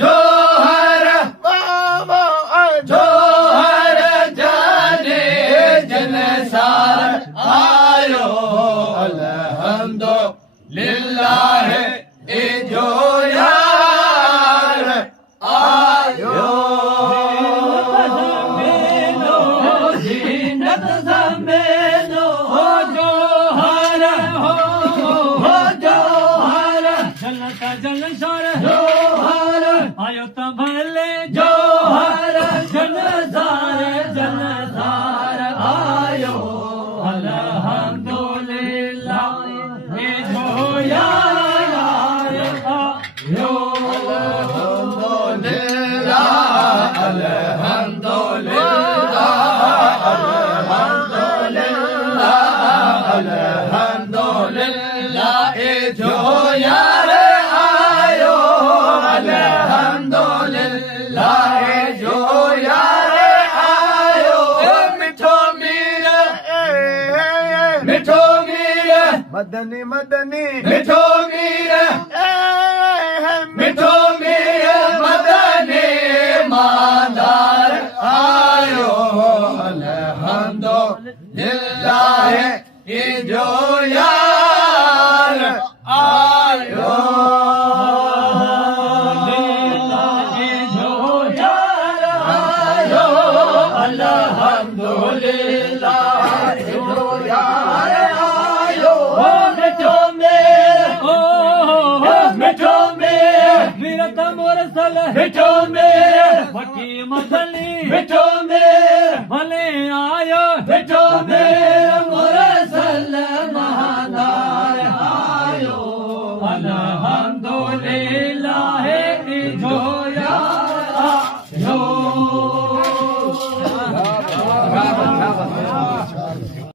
जोहर जोहर जाने जन्सार आयो अल्हम्दुलिल्लाह ए जो यार आयो जीनत ज़मीनो हो जोहर हो जोहर जन्नत जलशर जोहर आयो त भले जोहर जन्नतार आयो अल्हम्दुलिल्लाह ये जो यार आयो अल्हम्दुलिल्लाह अल्हम्दुलिल्लाह ये जो यार आयो अल्हम्दुलिल्लाह ये जो यार आयो मिठो मीर मदनी मदनी मिठो मीर मदनी मादार आयो अल्हम्दुलिल्लाह ये जो यार आयो ये जो यार आयो अल्हम्दुलिल्लाह ये जो यार आयो मिठो मेर वीरत मुरसल मिठो मेर फकी मदनी मिठो मेर भले आयो मिठो मेर मुरसल महादार आयो अल्हम्दुलिल्लाह जो